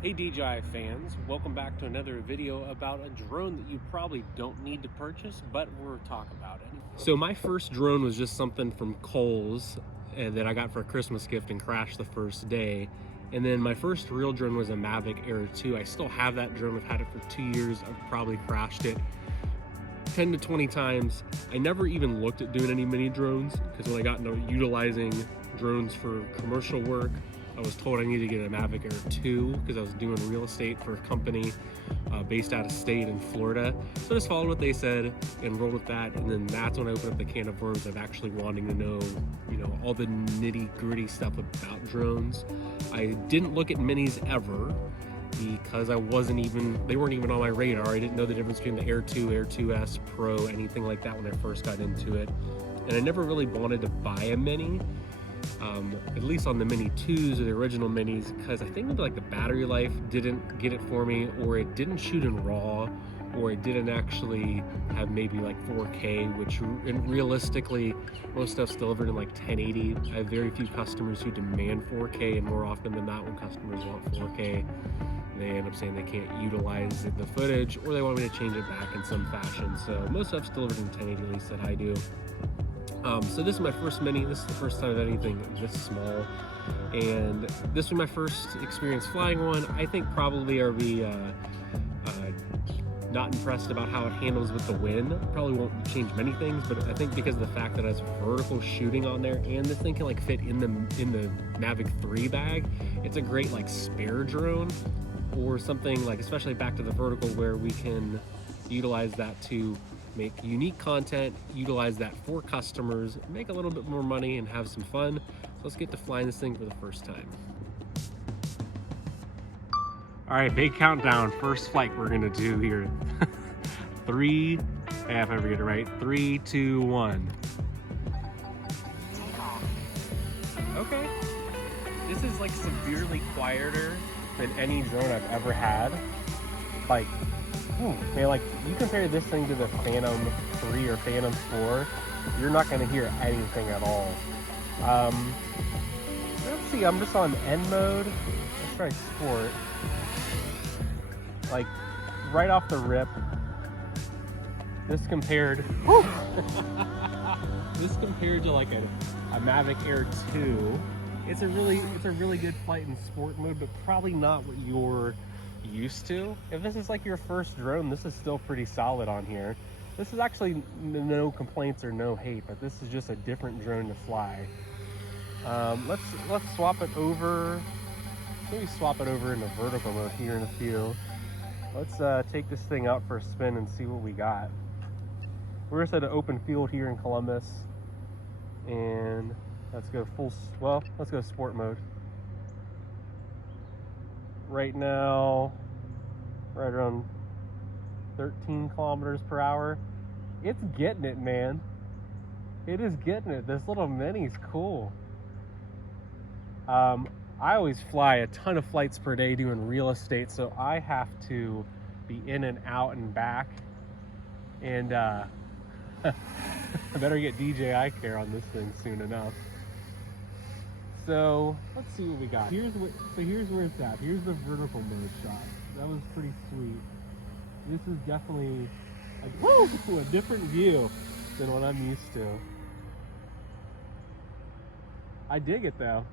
Hey DJI fans, welcome back to another video about a drone that you probably don't need to purchase, but we'll talk about it. So my first drone was just something from Kohl's that I got for a Christmas gift and crashed the first day. And then my first real drone was a Mavic Air 2. I still have that drone. I've had it for 2 years. I've probably crashed it 10 to 20 times. I never even looked at doing any mini drones because when I got into utilizing drones for commercial work, I was told I needed to get a Mavic Air 2 because I was doing real estate for a company based out of state in Florida. So I just followed what they said and rolled with that. And then that's when I opened up the can of worms of actually wanting to know, all the nitty gritty stuff about drones. I didn't look at minis ever because they weren't even on my radar. I didn't know the difference between the Air 2, Air 2S, Pro, anything like that when I first got into it. And I never really wanted to buy a mini. At least on the Mini 2s or the original minis, because I think maybe like the battery life didn't get it for me, or it didn't shoot in RAW, or it didn't actually have maybe like 4K, which realistically most stuff's delivered in like 1080. I have very few customers who demand 4K, and more often than not when customers want 4K, they end up saying they can't utilize the footage, or they want me to change it back in some fashion. So most stuff's delivered in 1080, at least that I do. So this is my first mini. This is the first time I've had anything this small, and this was my first experience flying one. I think probably are we not impressed about how it handles with the wind. Probably won't change many things, but I think because of the fact that it has vertical shooting on there, and this thing can like fit in the Mavic 3 bag, it's a great like spare drone or something, like especially back to the vertical, where we can utilize that to make unique content, utilize that for customers, make a little bit more money, and have some fun. So let's get to flying this thing for the first time. All right, big countdown. First flight we're gonna do here. If I ever get it right. 3, 2, 1. Okay. This is like severely quieter than any drone I've ever had. Like, man, like you compare this thing to the Phantom 3 or Phantom 4, you're not going to hear anything at all. Let's see, I'm just on N mode. Let's try Sport. Like, right off the rip, this compared to like a Mavic Air 2, it's a really good flight in sport mode, but probably not what you're used to. If this is like your first drone, this is still pretty solid on here. This is actually no complaints or no hate, but this is just a different drone to fly. Let's swap it over. Maybe swap it over into vertical mode here in a few. Let's take this thing out for a spin and see what we got. We're just at an open field here in Columbus, and let's go let's go sport mode. Right now, right around 13 kilometers per hour. It's getting it, man. It is getting it. This little mini's cool. I always fly a ton of flights per day doing real estate, so I have to be in and out and back. And I better get DJI care on this thing soon enough. So let's see what we got. Here's where it's at. Here's the vertical mode shot. That was pretty sweet. This is definitely a different view than what I'm used to. I dig it though.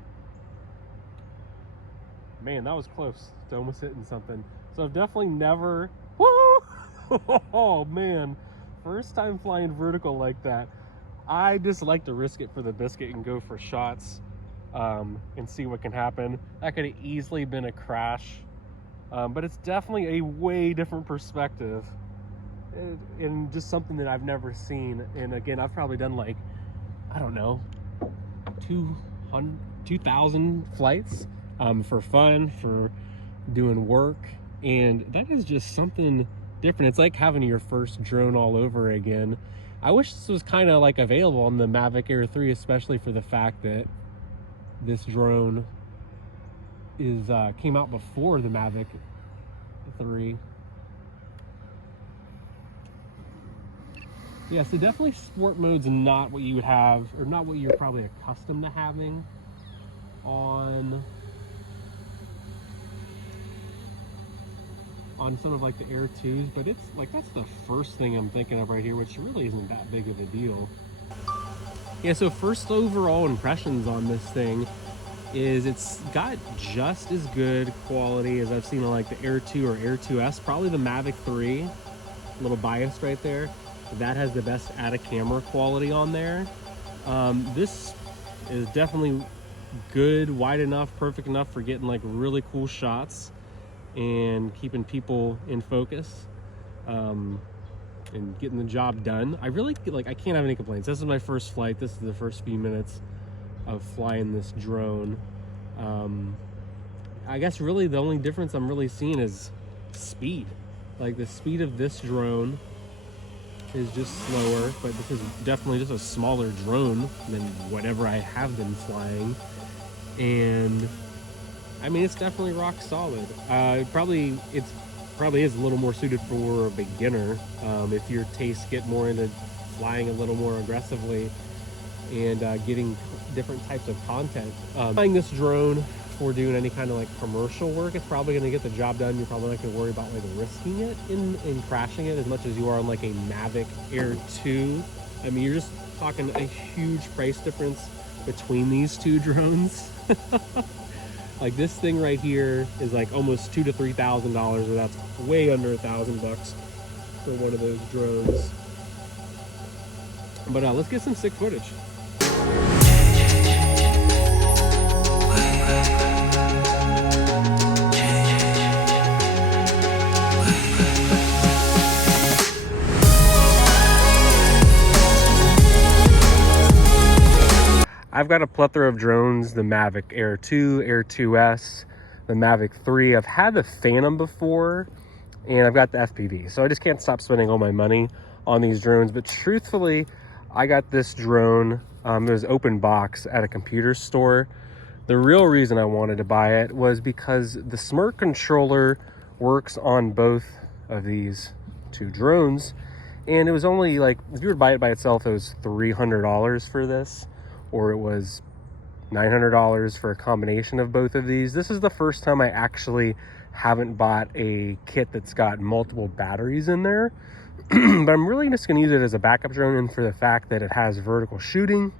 Man, that was close to almost hitting something. So I've definitely never, oh man, first time flying vertical like that. I just like to risk it for the biscuit and go for shots. And see what can happen. That could have easily been a crash, but it's definitely a way different perspective, and just something that I've never seen. And again, I've probably done like, I don't know, 2,000 flights for fun, for doing work, and that is just something different. It's like having your first drone all over again. I wish this was kind of like available on the Mavic Air 3, especially for the fact that this drone came out before the Mavic 3. Yeah, so definitely sport mode's not what you would have, or not what you're probably accustomed to having on on some of like the Air 2s, but it's like, that's the first thing I'm thinking of right here, which really isn't that big of a deal. Yeah, so first overall impressions on this thing is it's got just as good quality as I've seen on like the Air 2 or Air 2S, probably the Mavic 3, a little biased right there. That has the best add camera quality on there. This is definitely good, wide enough, perfect enough for getting like really cool shots and keeping people in focus, and getting the job done. I really, like, I can't have any complaints. This is my first flight. This is the first few minutes of flying this drone. I guess really the only difference I'm really seeing is speed. Like, the speed of this drone is just slower, but this is definitely just a smaller drone than whatever I have been flying. And I mean, it's definitely rock solid. It probably is a little more suited for a beginner, if your tastes get more into flying a little more aggressively and getting different types of content. Flying this drone for doing any kind of like commercial work, it's probably going to get the job done. You're probably not going to worry about like risking it in crashing it as much as you are on like a Mavic Air 2. I mean, you're just talking a huge price difference between these two drones. Like, this thing right here is like almost $2,000 to $3,000, or that's way under $1,000 for one of those drones. But let's get some sick footage. I've got a plethora of drones, the Mavic Air 2, Air 2S, the Mavic 3. I've had the Phantom before, and I've got the FPV. So I just can't stop spending all my money on these drones. But truthfully, I got this drone, it was open box at a computer store. The real reason I wanted to buy it was because the Smart controller works on both of these two drones. And it was only like, if you were to buy it by itself, it was $300 for this, or it was $900 for a combination of both of these. This is the first time I actually haven't bought a kit that's got multiple batteries in there. But I'm really just going to use it as a backup drone, and for the fact that it has vertical shooting.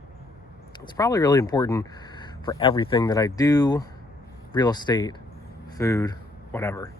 It's probably really important for everything that I do: real estate, food, whatever.